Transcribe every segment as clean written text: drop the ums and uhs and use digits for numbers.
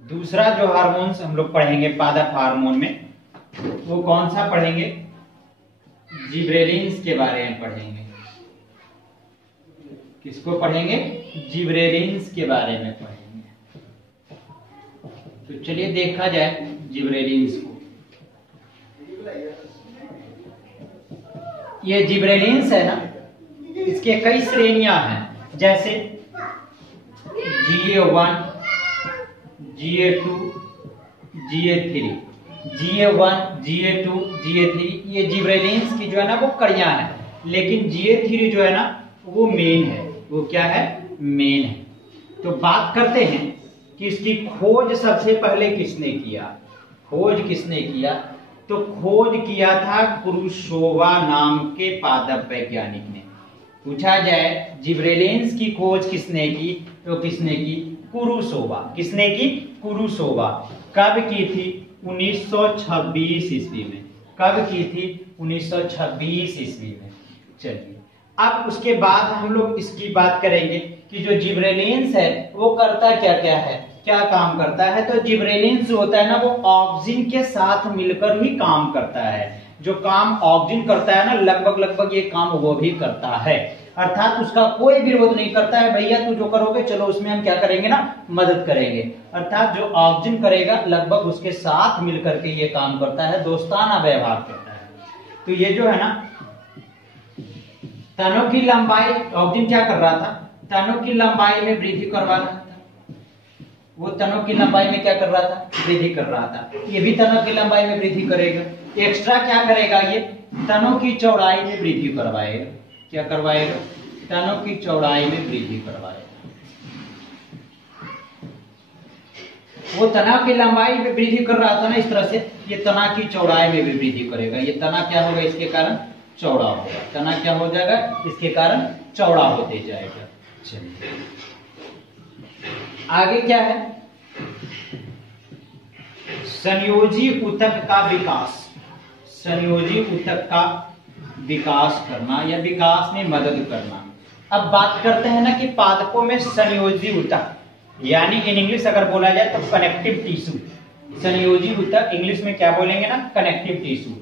दूसरा जो हार्मोन्स हम लोग पढ़ेंगे पादप हार्मोन में, वो कौन सा पढ़ेंगे? जिबरेलिन्स के बारे में पढ़ेंगे। किसको पढ़ेंगे? जिबरेलिन्स के बारे में पढ़ेंगे। तो चलिए देखा जाए जिबरेलिन्स को। ये जिबरेलिन्स है ना, इसके कई श्रेणियां हैं, जैसे GA1, GA2, GA3, GA1, GA2, GA3 ये जिबरेलिन्स की जो है ना वो कड़ियां हैं, लेकिन GA3 जो है ना वो मेन है। वो क्या है? मेन है। तो बात करते हैं कि इसकी खोज सबसे पहले किसने किया? खोज किसने किया? तो खोज किया था कुरुशोवा नाम के पादप वैज्ञानिक ने। पूछा जाए जिबरेलिन्स की खोज किसने की, तो किसने की? कुरुशोवा। किसने की? कुरुशोवा। कब की थी? 1926 ईस्वी में। कब की थी? 1926 ईस्वी में। चलिए अब उसके बाद हम लोग इसकी बात करेंगे कि जो जिबरेलिन्स है वो करता क्या क्या है, क्या काम करता है। तो जिबरेलिन्स होता है ना वो ऑक्सीजन के साथ मिलकर ही काम करता है। जो काम ऑक्सीजन करता है ना लगभग ये काम वो भी करता है, अर्थात उसका कोई विरोध नहीं करता है, भैया तू जो करोगे चलो उसमें हम क्या करेंगे ना, मदद करेंगे। अर्थात जो ऑक्सीजन करेगा लगभग उसके साथ मिलकर के ये काम करता है, दोस्ताना व्यवहार करता है। तो ये जो है ना तनों की लंबाई, ऑक्सीजन क्या कर रहा था? तनों की लंबाई में वृद्धि करवा रहा था। वो तनों की लंबाई में क्या कर रहा था? वृद्धि कर रहा था। ये भी तनों की लंबाई में वृद्धि करेगा। एक्स्ट्रा क्या करेगा? ये तनों की चौड़ाई में वृद्धि करवाएगा। क्या करवाएगा? तनों की चौड़ाई में वृद्धि करवाएगा। वो तना की लंबाई में वृद्धि कर रहा था ना इस तरह से, ये तना की चौड़ाई में भी वृद्धि करेगा। ये तना क्या होगा? इसके कारण चौड़ा होगा। तना क्या हो जाएगा? इसके कारण चौड़ा होते जाएगा। चलिए आगे क्या है? संयोजी ऊतक का विकास। संयोजी ऊतक का विकास करना या विकास में मदद करना। अब बात करते हैं ना कि पादपों में संयोजी ऊतक, यानी इन इंग्लिश अगर बोला जाए तो कनेक्टिव टिश्यू। संयोजी ऊतक इंग्लिश में क्या बोलेंगे ना? Connective tissue.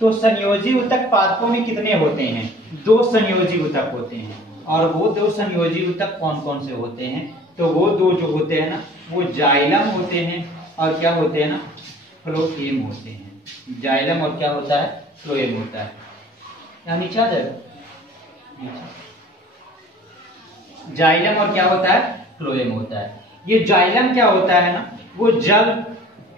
तो संयोजी ऊतक पादपों में कितने होते हैं? 2 संयोजी ऊतक होते हैं। और वो 2 संयोजी ऊतक कौन कौन से होते हैं? तो वो 2 जो होते हैं ना वो जाइलम होते हैं और क्या होते हैं ना, फ्लोएम होते हैं। जाइलम और क्या होता है? फ्लोएम होता है। यहाँ नीचे आ जाएगा, जाइलम और क्या होता है? फ्लोएम होता है। ये जाइलम क्या होता है ना, वो जल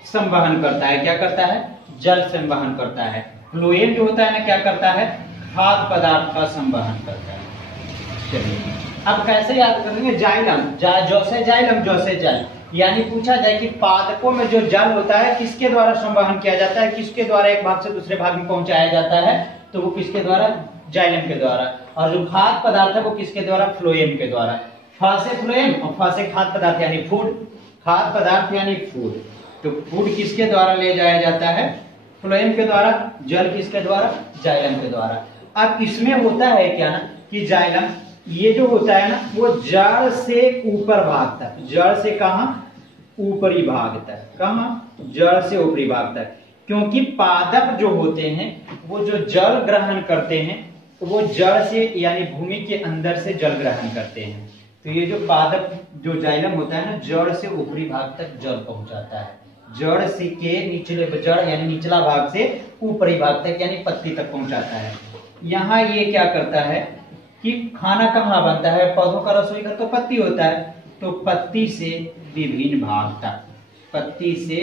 संवहन करता है। क्या करता है? जल संवहन करता है। फ्लोएम जो होता है ना क्या करता है? खाद्य पदार्थ का संवहन करता है। चलिए अब कैसे याद करेंगे? जाइलम, जैसे जाइलम जैसे जल, यानी पूछा जाए कि पादपों में जो जल होता है किसके द्वारा संवहन किया जाता है, किसके द्वारा एक भाग से दूसरे भाग में पहुंचाया जाता है, तो वो किसके द्वारा? जाइलम के द्वारा। और जो खाद्य पदार्थ है वो किसके द्वारा? फ्लोएम के द्वारा। फा से फ्लोएम और फा से खाद्य पदार्थ यानी फूड। खाद्य पदार्थ यानी फूड। तो फूड किसके द्वारा ले जाया जाता है? फ्लोएम के द्वारा। जल किसके द्वारा? जाइलम के द्वारा। अब इसमें होता है क्या ना कि जाइलम ये जो होता है ना वो जड़ से ऊपर भाग तक, जड़ से कहां? ऊपरी भाग तक। कहां? जड़ से ऊपरी भाग तक। क्योंकि पादप जो होते हैं वो जो जल ग्रहण करते हैं वो जड़ से यानी भूमि के अंदर से जल ग्रहण करते हैं। तो ये जो पादप जो जाइलम होता है ना जड़ से ऊपरी भाग तक जल पहुंचाता है। जड़ से के निचले, जड़ यानी निचला भाग से ऊपरी भाग तक यानी पत्ती तक पहुंचाता है। यहाँ ये क्या करता है कि खाना कहाँ बनता है? पौधों का रसोई घर तो पत्ती होता है, तो पत्ती से विभिन्न भाग तक, पत्ती से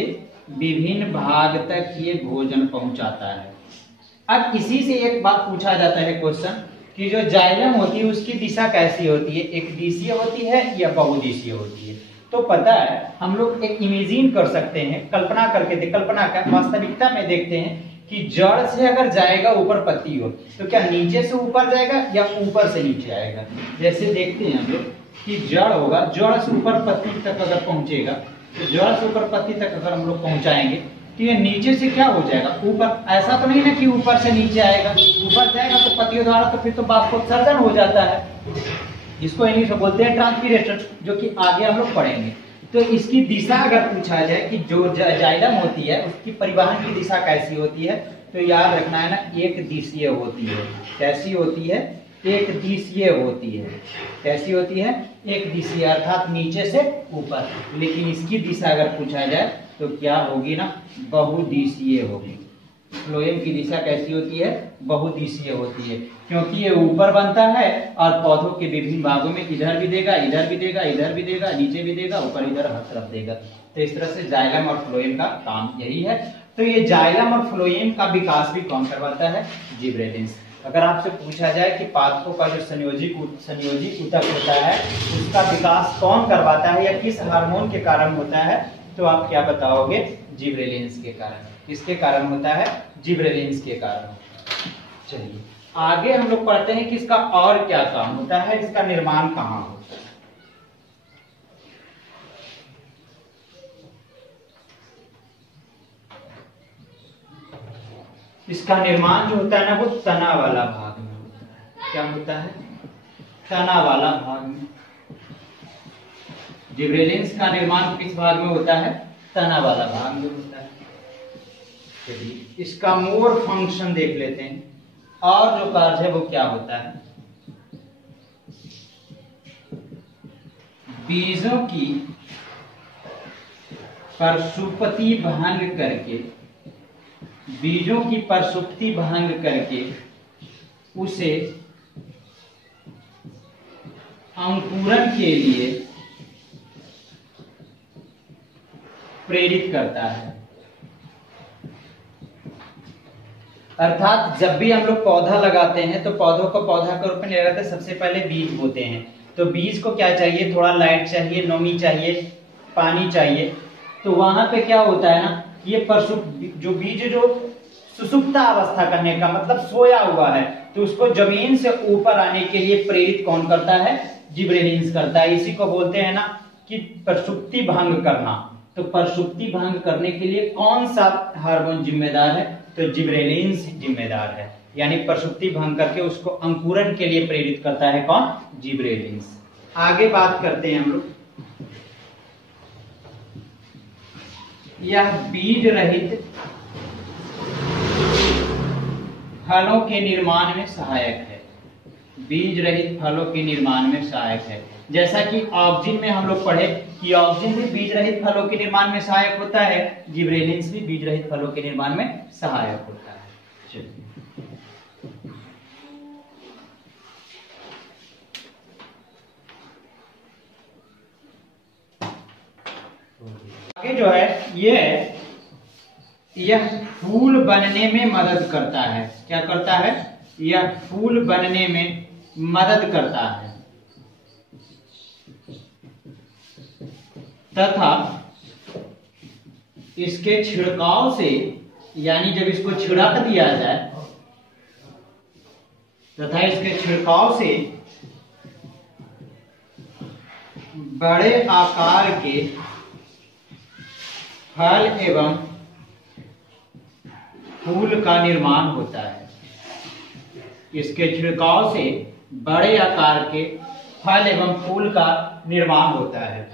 विभिन्न भाग तक ये भोजन पहुंचाता है। अब इसी से एक बात पूछा जाता है क्वेश्चन कि जो जाइलम होती है उसकी दिशा कैसी होती है? एक दिशीय होती है या बहुदिशीय होती है? तो पता है हम लोग एक इमेजिन कर सकते हैं, कल्पना करके कल्पना का वास्तविकता में देखते हैं कि जड़ से अगर जाएगा ऊपर पत्ती हो तो क्या नीचे से ऊपर जाएगा या ऊपर से नीचे आएगा? जैसे देखते हैं हम लोग कि जड़ होगा, जड़ से ऊपर पत्ती तक अगर पहुंचेगा तो जड़ से ऊपर पत्ती तक अगर हम लोग पहुंचाएंगे तो ये नीचे से क्या हो जाएगा? ऊपर। ऐसा तो नहीं ना कि ऊपर से नीचे आएगा, ऊपर जाएगा तो पत्तियों द्वारा तो फिर तो बाष्पोत्सर्जन हो जाता है। इसको इंग्लिश में बोलते हैं ट्रांसपीरेशन, जो कि आगे हम लोग पढ़ेंगे। तो इसकी दिशा अगर पूछा जाए कि जो जाइलम होती है उसकी परिवहन की दिशा कैसी होती है, तो याद रखना है ना, एक दिशीय होती है। कैसी होती है? एक दिशीय होती है। कैसी होती है? एक दिशीय, अर्थात नीचे से ऊपर। लेकिन इसकी दिशा अगर पूछा जाए तो क्या होगी ना, बहुदिशीय होगी। फ्लोएम की दिशा कैसी होती है? बहुदिशीय होती है, क्योंकि ये ऊपर बनता है और पौधों के विभिन्न भागों में इधर भी देगा, इधर भी देगा, इधर भी देगा, नीचे भी देगा, ऊपर इधर हर तरफ देगा। तो इस तरह से जाइलम और फ्लोएम का काम यही है। तो ये जाइलम और फ्लोएम का विकास भी कौन करवाता है? जिबरेलिन्स। अगर आपसे पूछा जाए कि पादपों का जो संयोजी ऊतक होता है उसका विकास कौन करवाता है या किस हार्मोन के कारण होता है, तो आप क्या बताओगे? जिबरेलिन्स के कारण। किसके कारण होता है? जिबरेलिन्स के कारण। चलिए आगे हम लोग पढ़ते हैं कि इसका और क्या काम होता है, इसका निर्माण कहाँ होता है। इसका निर्माण जो होता है ना, वो तना वाला भाग में होता है। क्या होता है? तना वाला भाग में। जिबरेलिन्स का निर्माण किस भाग में होता है? तना वाला भाग में होता है। चलिए इसका मोर फंक्शन देख लेते हैं। और जो कार्य है वो क्या होता है? बीजों की प्रसुप्ति भंग करके, बीजों की प्रसुप्ति भंग करके उसे अंकुरन के लिए प्रेरित करता है। अर्थात जब भी हम लोग पौधा लगाते हैं तो पौधों को पौधा के रूप में ले जाते हैं, सबसे पहले बीज बोते हैं। तो बीज को क्या चाहिए? थोड़ा लाइट चाहिए, नमी चाहिए, पानी चाहिए। तो वहां पे क्या होता है ना, ये जो बीज जो सुसुप्ता अवस्था करने का मतलब सोया हुआ है, तो उसको जमीन से ऊपर आने के लिए प्रेरित कौन करता है? जिबरेलिन्स करता है। इसी को बोलते हैं ना कि प्रसुप्ति भंग करना। तो प्रसुप्ति भंग करने के लिए कौन सा हार्मोन जिम्मेदार है? तो जिबरेलिन्स जिम्मेदार है। यानी प्रसुप्ति भंग करके उसको अंकुरन के लिए प्रेरित करता है कौन? जिबरेलिन्स। आगे बात करते हैं हम लोग। यह बीज रहित फलों के निर्माण में सहायक है। बीज रहित फलों के निर्माण में सहायक है। जैसा कि ऑक्सिन में हम लोग पढ़े कि ऑक्सिन भी बीज रहित फलों के निर्माण में सहायक होता है, जिबरेलिन्स भी बीज रहित फलों के निर्माण में सहायक होता है। चलिए आगे जो है यह फूल बनने में मदद करता है। क्या करता है? यह फूल बनने में मदद करता है तथा इसके छिड़काव से, यानी जब इसको छिड़क दिया जाए तथा इसके छिड़काव से बड़े आकार के फल एवं फूल का निर्माण होता है। इसके छिड़काव से बड़े आकार के फल एवं फूल का निर्माण होता है।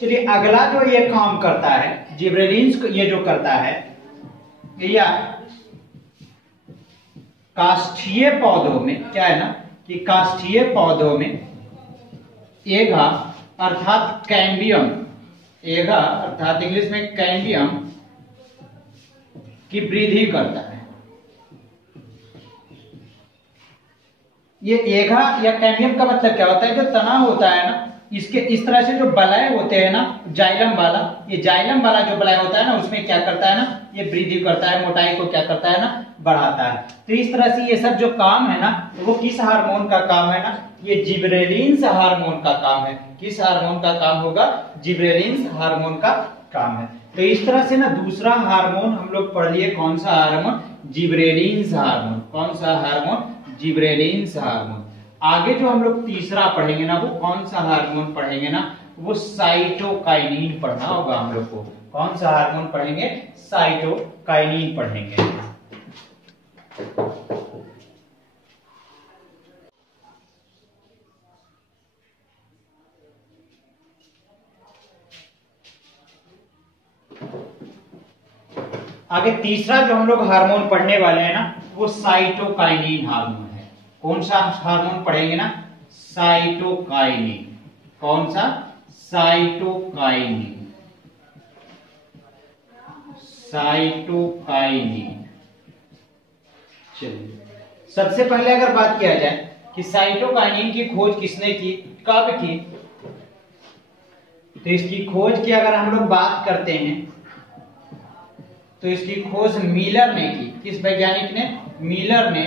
चलिए अगला जो ये काम करता है जिबरेलिन्स, ये जो करता है, या काष्ठीय पौधों में क्या है ना कि काष्ठीय पौधों में एगा अर्थात कैम्बियम, एगा अर्थात इंग्लिश में कैम्बियम की वृद्धि करता है। ये एगा या कैम्बियम का मतलब क्या होता है? जो तना होता है ना, इसके इस तरह से जो बलय होते हैं ना, जाइलम वाला, ये जाइलम वाला जो बलय होता है ना, उसमें क्या करता है ना, ये वृद्धि करता है, मोटाई को क्या करता है ना, बढ़ाता है। तो इस तरह से ये सब जो काम है ना, वो किस हार्मोन का काम है ना, ये जिबरेलिन्स हार्मोन का काम है। किस हार्मोन का काम होगा? जिबरेलिन्स हार्मोन का काम है। तो इस तरह से ना दूसरा हार्मोन हम लोग पढ़ लिए, कौन सा हार्मोन? Gibberellins hormone. कौन सा हार्मोन? Gibberellins hormone. आगे जो हम लोग तीसरा पढ़ेंगे ना, वो कौन सा हार्मोन पढ़ेंगे ना, वो साइटोकाइनिन पढ़ना होगा हम लोग को। कौन सा हार्मोन पढ़ेंगे? साइटोकाइनिन पढ़ेंगे। आगे तीसरा जो हम लोग हार्मोन पढ़ने वाले हैं ना, वो साइटोकाइनिन हार्मोन है। कौन सा हार्मोन पढ़ेंगे ना? साइटोकाइनिन। कौन सा? साइटोकाइनिन। साइटोकाइनिन। चलिए, सबसे पहले अगर बात किया जाए कि साइटोकाइनिन की खोज किसने की, कब की, तो इसकी खोज की अगर हम लोग बात करते हैं तो इसकी खोज मिलर ने की। किस वैज्ञानिक ने? मिलर ने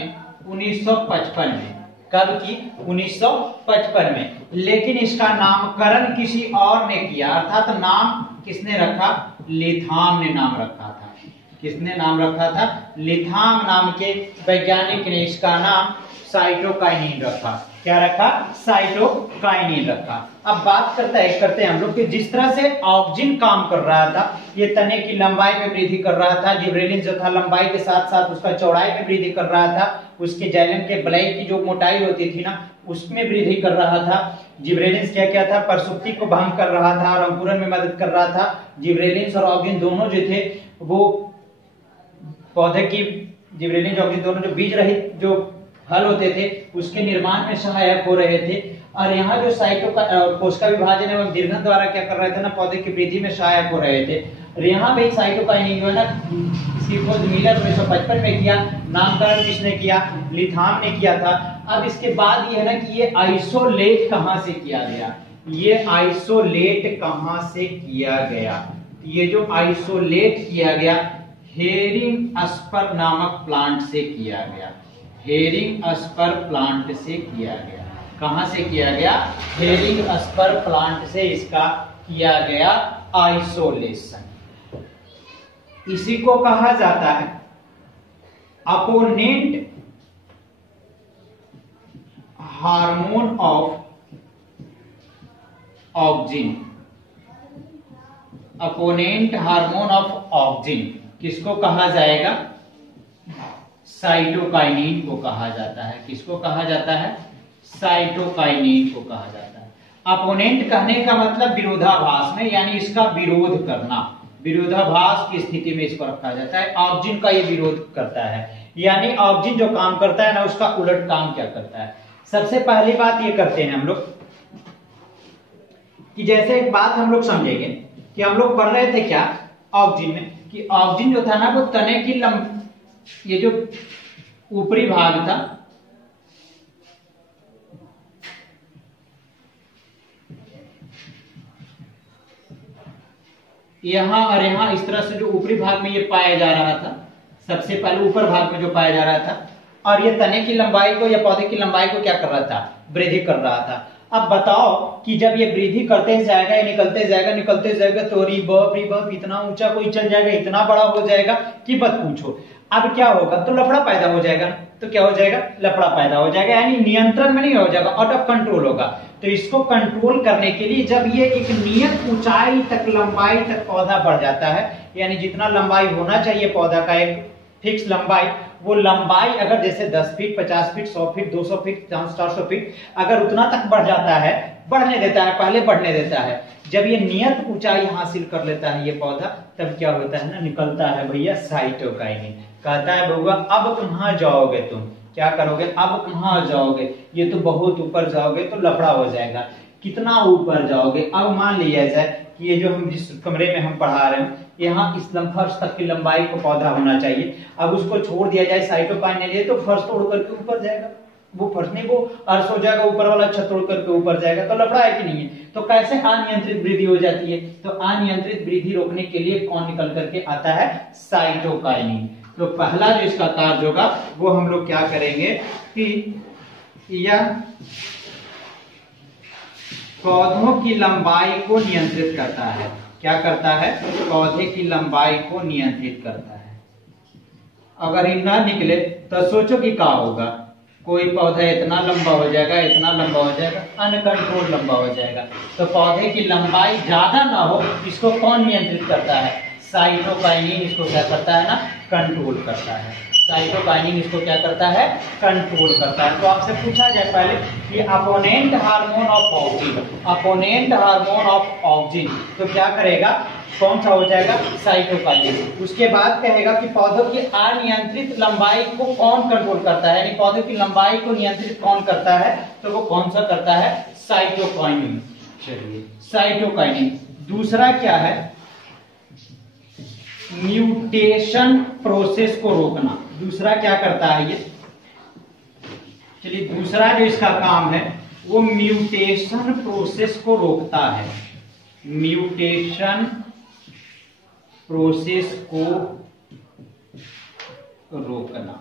1955 में। कब की? 1955 में। लेकिन इसका नामकरण किसी और ने किया, अर्थात नाम किसने रखा? लिथाम ने नाम रखा था। किसने नाम रखा था? लिथाम नाम के वैज्ञानिक ने इसका नाम साइटोकाइनिन रखा। क्या रखा? साइटोकाइनिन रखा। अब बात करते हैं हम लोग कि जिस तरह से ऑक्जिन काम कर रहा था, ये तने की लंबाई में वृद्धि कर रहा था, जिबरेलिन जो था लंबाई के साथ साथ उसका चौड़ाई में वृद्धि कर रहा था, उसके जाइलम के बलय की जो मोटाई होती थी ना, उसमें वृद्धि कर रहा था। जिब्रेलिन क्या क्या था? प्रसुप्ति को भंग कर रहा था और अंकुरन में मदद कर रहा था। जिब्रेलिन और ऑक्जिन दोनों जो थे वो पौधे की, जिब्रेलिन ऑक्जिन दोनों जो बीज रहित जो फल होते थे उसके निर्माण में सहायक हो रहे थे। और यहाँ जो कोशिका विभाजन एवं दीर्घन द्वारा क्या कर रहे थे ना, पौधे की वृद्धि में सहायक हो रहे थे। और यहाँ भी साइटोकाइनिन जो है ना, इसकी खोज मिलर 1955 में किया। नामकरण किसने किया? लिथाम ने किया था। अब इसके बाद ये है ना कि ये आइसोलेट कहाँ से किया गया? ये आइसोलेट कहाँ से किया गया? ये जो आइसोलेट किया गया हेरिंग अस्पर नामक प्लांट से किया गया। हेरिंग अस्पर प्लांट से किया गया। कहां से किया गया? हेरिंग अस्पर प्लांट से इसका किया गया आइसोलेशन। इसी को कहा जाता है opponent hormone of auxin. Opponent hormone of auxin किसको कहा जाएगा? साइटोकाइनिन को कहा जाता है। किसको कहा जाता है? साइटोकाइनिन को कहा जाता है। अपोनेंट कहने का मतलब विरोधाभास में, यानी इसका विरोध करना। विरोधाभास की स्थिति में इसको रखा जाता है। ऑक्जिन का ये विरोध करता है, यानी ऑक्जिन जो काम करता है ना, उसका उलट काम क्या करता है? सबसे पहली बात ये करते हैं हम लोग कि जैसे एक बात हम लोग समझेंगे कि हम लोग पढ़ रहे थे क्या ऑक्जिन में, कि ऑक्जिन जो था ना वो तने की ये जो ऊपरी भाग था, यहां और यहां इस तरह से जो ऊपरी भाग में ये पाया जा रहा था, सबसे पहले ऊपर भाग में जो पाया जा रहा था, और ये तने की लंबाई को या पौधे की लंबाई को क्या कर रहा था? वृद्धि कर रहा था। अब बताओ कि जब ये वृद्धि करते जाएगा, ये निकलते जाएगा तो री बप इतना ऊंचा कोई चल जाएगा, इतना बड़ा हो जाएगा कि मत पूछो। अब क्या होगा? तो लफड़ा पैदा हो जाएगा। तो क्या हो जाएगा? लफड़ा पैदा हो जाएगा, यानी नियंत्रण में नहीं हो जाएगा, आउट ऑफ कंट्रोल होगा। तो इसको कंट्रोल करने के लिए जब ये एक नियत ऊंचाई तक, लंबाई तक पौधा बढ़ जाता है, यानी जितना लंबाई होना चाहिए पौधा का एक फिक्स लंबाई, वो लंबाई अगर जैसे 10 feet, 50 feet, 100 feet, 200 feet, 400 feet अगर उतना तक बढ़ जाता है, बढ़ने देता है, पहले बढ़ने देता है, जब ये नियत ऊंचाई हासिल कर लेता है ये पौधा, तब क्या होता है ना, निकलता है भैया साइटोकाइनिन। कहता है बउआ अब कहां जाओगे तुम? क्या करोगे? अब कहां जाओगे? ये तो बहुत ऊपर जाओगे तो लफड़ा हो जाएगा। कितना ऊपर जाओगे? अब मान लिया जाए कि ये जो हम जिस कमरे में हम पढ़ा रहे हैं, यहाँ इस फर्श तक की लंबाई को पौधा होना चाहिए। अब उसको छोड़ दिया जाए साइटोकाइनिन लिए, तो फर्श तोड़ करके ऊपर जाएगा। वो फर्श नहीं, वो अर्श हो जाएगा, ऊपर वाला छत तोड़ करके ऊपर जाएगा। तो लफड़ा है कि नहीं है? तो कैसे अनियंत्रित वृद्धि हो जाती है? तो अनियंत्रित वृद्धि रोकने के लिए कौन निकल करके आता है? साइटोकाइनिन। तो पहला जो इसका कार्य होगा वो हम लोग क्या करेंगे कि यह पौधों की लंबाई को नियंत्रित करता है। क्या करता है? पौधे की लंबाई को नियंत्रित करता है। अगर ये ना निकले तो सोचो कि क्या होगा? कोई पौधा इतना लंबा हो जाएगा, इतना लंबा हो जाएगा, अनकंट्रोल लंबा हो जाएगा। तो पौधे की लंबाई ज्यादा ना हो, इसको कौन नियंत्रित करता है? साइटोकाइनिन इसको क्या करता है ना, कंट्रोल करता है। साइटोकाइनिन इसको क्या करता है, कंट्रोल करता है। तो आपसे पूछा जाए पहले कि opponent hormone of auxin, opponent hormone of auxin तो क्या करेगा, कौन सा हो जाएगा, साइटोकाइनिन। उसके बाद कहेगा कि पौधों की अनियंत्रित लंबाई को कौन कंट्रोल करता है, यानी पौधों की लंबाई को नियंत्रित कौन करता है, तो वो कौन सा करता है, साइटोकाइनिन। चलिए साइटोकाइनिन। दूसरा क्या है, म्यूटेशन प्रोसेस को रोकना। दूसरा क्या करता है ये, चलिए दूसरा जो इसका काम है वो म्यूटेशन प्रोसेस को रोकता है, म्यूटेशन प्रोसेस को रोकना।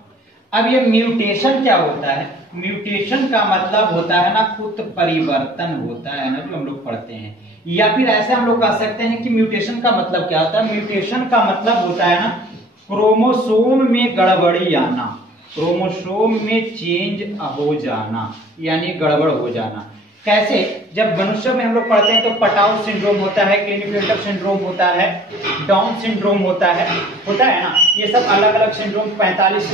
अब ये म्यूटेशन क्या होता है, म्यूटेशन का मतलब होता है ना उत्परिवर्तन होता है ना, जो हम लोग पढ़ते हैं। या फिर ऐसे हम लोग कह सकते हैं कि म्यूटेशन का मतलब क्या होता है, म्यूटेशन का मतलब होता है ना क्रोमोसोम में गड़बड़ी आना, क्रोमोसोम में चेंज हो जाना, यानी गड़बड़ हो जाना। कैसे, जब मनुष्य में हम लोग पढ़ते हैं तो पटाउ सिंड्रोम होता है, क्लिनेफेल्टर सिंड्रोम होता है, डाउन सिंड्रोम होता है ना, ये सब अलग अलग सिंड्रोम। 45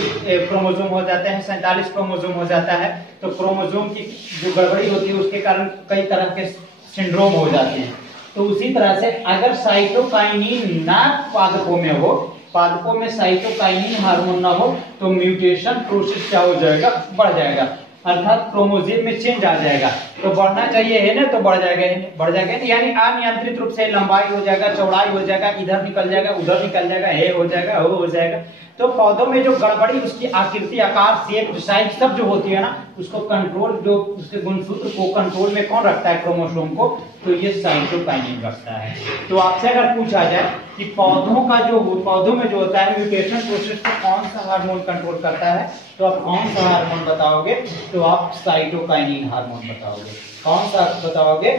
क्रोमोसोम हो जाते हैं, 47 क्रोमोसोम हो जाता है। तो क्रोमोसोम की जो गड़बड़ी होती है उसके कारण कई तरह के सिंड्रोम हो जाते हैं। तो उसी तरह से अगर साइटोकाइनिन ना पादपों में हो, पादपों में साइटोकाइनिन हार्मोन ना हो, तो म्यूटेशन प्रोसेस क्या हो जाएगा, बढ़ जाएगा, अर्थात क्रोमोसोम में चेंज आ जाएगा। तो बढ़ना चाहिए है ना, तो बढ़ जाएगा, बढ़ जाएगा, यानी अनियंत्रित रूप से लंबाई हो जाएगा, चौड़ाई हो जाएगा, इधर निकल जाएगा, उधर निकल जाएगा, हे हो जाएगा, हो जाएगा। तो पौधों में जो गड़बड़ी, उसकी आकृति, आकार, शेप, साइज सब जो होती है ना, उसको कंट्रोल, जो उसके गुणसूत्र को कंट्रोल में कौन रखता है, क्रोमोसोम को, तो ये साइटोकाइनिन रखता है। तो आपसे अगर पूछा जाए कि पौधों में जो होता है म्यूटेशन प्रोसेस को कौन सा हार्मोन कंट्रोल करता है, तो आप कौन सा हार्मोन बताओगे, तो आप साइटोकाइनिन हार्मोन बताओगे। कौन सा बताओगे,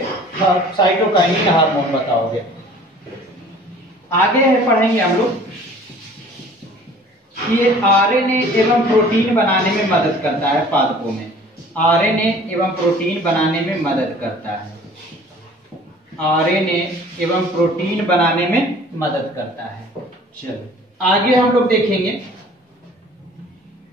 साइटोकाइनिन हार्मोन बताओगे। आगे पढ़ेंगे हम लोग ये आरएनए एवं प्रोटीन बनाने में मदद करता है, पादपों में आरएनए एवं प्रोटीन बनाने में मदद करता है, आरएनए एवं प्रोटीन बनाने में मदद करता है। चलो आगे हम लोग देखेंगे,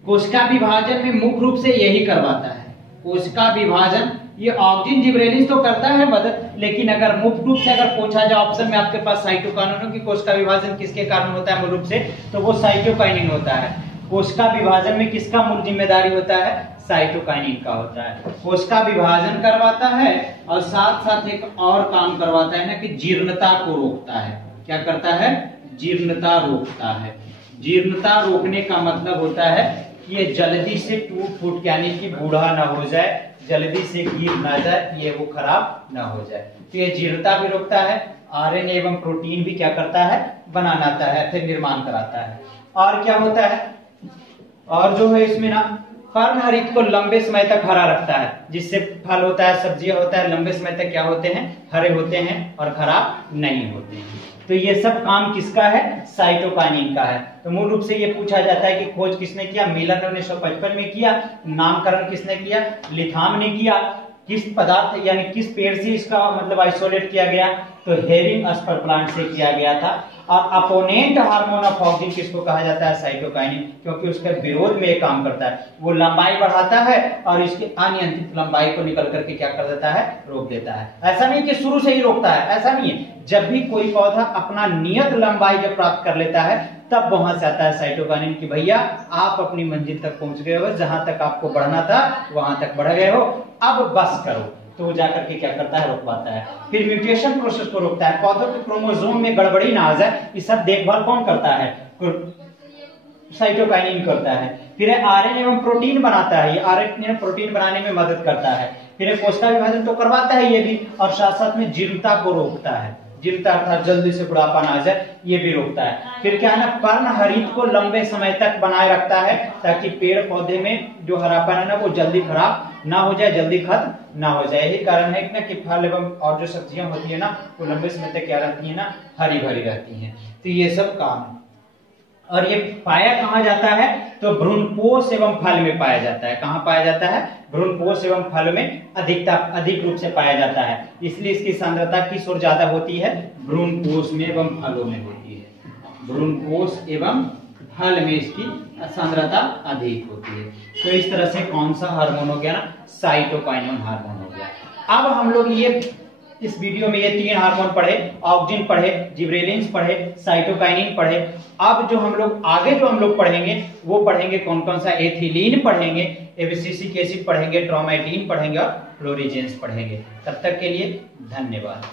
कोशिका विभाजन में मुख्य रूप से यही करवाता है, कोशिका विभाजन। ये ऑक्सिन जिबरेलिन तो करता है मदद, लेकिन अगर मुख्य रूप से अगर पूछा जाए ऑप्शन में आपके पास साइटोकाइनिन की कोशिका विभाजन किसके कारण होता है मूल रूप से, तो वो साइटोकाइनिन होता है। कोशिका विभाजन में किसका मूल जिम्मेदारी होता है, साइटोकाइनिन का होता है। कोशिका विभाजन करवाता है और साथ साथ एक और काम करवाता है ना कि जीर्णता को रोकता है। क्या करता है, जीर्णता रोकता है। जीर्णता रोकने का मतलब होता है ये जल्दी से टूट फूट, यानी कि बूढ़ा ना हो जाए, जल्दी से गिर ना जाए, ये वो खराब ना हो जाए। तो ये जीर्णता भी रोकता है, आरएनए एवं प्रोटीन भी क्या करता है, बनाता है, फिर निर्माण कराता है। और क्या होता है, और जो है इसमें ना पर्णहरित को लंबे समय तक हरा रखता है, जिससे फल होता है, सब्जियां होता है, लंबे समय तक क्या होते हैं, हरे होते हैं और खराब नहीं होते हैं। तो ये सब काम किसका है, साइटोकाइनिन का है। तो मूल रूप से ये पूछा जाता है कि खोज किसने किया, मिलर ने 1955 में किया, नामकरण किसने किया, लिथाम ने किया, किस पदार्थ यानी किस पेड़ से इसका मतलब आइसोलेट किया गया, तो हेरिंग अस्पर प्लांट से किया गया था। और अपोनेंट हार्मोन ऑफ ऑक्सिन किसको कहा जाता है, साइटोकाइनिन, क्योंकि उसके विरोध में ये काम करता है, वो लंबाई बढ़ाता है और इसकी अनियंत्रित लंबाई को निकल करके क्या कर देता है, रोक देता है। ऐसा नहीं कि शुरू से ही रोकता है, ऐसा नहीं है, जब भी कोई पौधा अपना नियत लंबाई जब प्राप्त कर लेता है तब वहां से आता है साइटोकाइनिन कि भैया आप अपनी मंजिल तक पहुंच गए हो, जहां तक आपको बढ़ना था वहां तक बढ़ गए हो, अब बस करो। तो वो जाकर के क्या करता है, रोक पाता है। फिर म्यूटेशन प्रोसेस को रोकता है, पौधों के क्रोमोसोम में गड़बड़ी ना आ जाए, ये सब देखभाल कौन करता है, साइटोकाइनिन करता है। फिर आरएनए एवं प्रोटीन बनाता है, ये आरएनए प्रोटीन बनाने में मदद करता है। फिर कोशिका विभाजन तो करवाता है ये भी, और साथ साथ में जीर्णता को रोकता है, जीर्णता अर्थात जल्दी से बुढ़ापा ना आ जाए, ये भी रोकता है। फिर क्या है ना, पर्णहरित को लंबे समय तक बनाए रखता है, ताकि पेड़ पौधे में जो हरापन है ना वो जल्दी खराब ना हो जाए, जल्दी खत्म ना हो जाए। यही कारण है कि ना कि फल एवं और जो सब्जियां होती है ना वो लंबे समय तक क्या रहती है ना, हरी भरी रहती हैं। तो ये सब काम है। और ये पाया कहाँ जाता है, तो भ्रूणपोष एवं फल में पाया जाता है। कहाँ पाया जाता है, भ्रूणपोष एवं फल में अधिक रूप से पाया जाता है। इसलिए इसकी सांद्रता किस ओर ज्यादा होती है, भ्रूणपोष में एवं फलों में होती है, भ्रूणपोष एवं हल में इसकी सांद्रता अधिक होती है। तो इस तरह से कौन सा हार्मोन हो गया ना, साइटोकाइनिन हार्मोन हो गया। अब हम लोग ये इस वीडियो में ये 3 हार्मोन पढ़े, ऑक्सिन पढ़े, जिबरेलिन्स पढ़े, साइटोकाइनिन पढ़े। अब जो हम लोग आगे जो हम लोग पढ़ेंगे वो पढ़ेंगे कौन कौन सा, एथिलीन पढ़ेंगे, एब्सिसिक एसिड पढ़ेंगे, ट्रोमेटिन पढ़ेंगे और फ्लोरीजेंस पढ़ेंगे। तब तक के लिए धन्यवाद।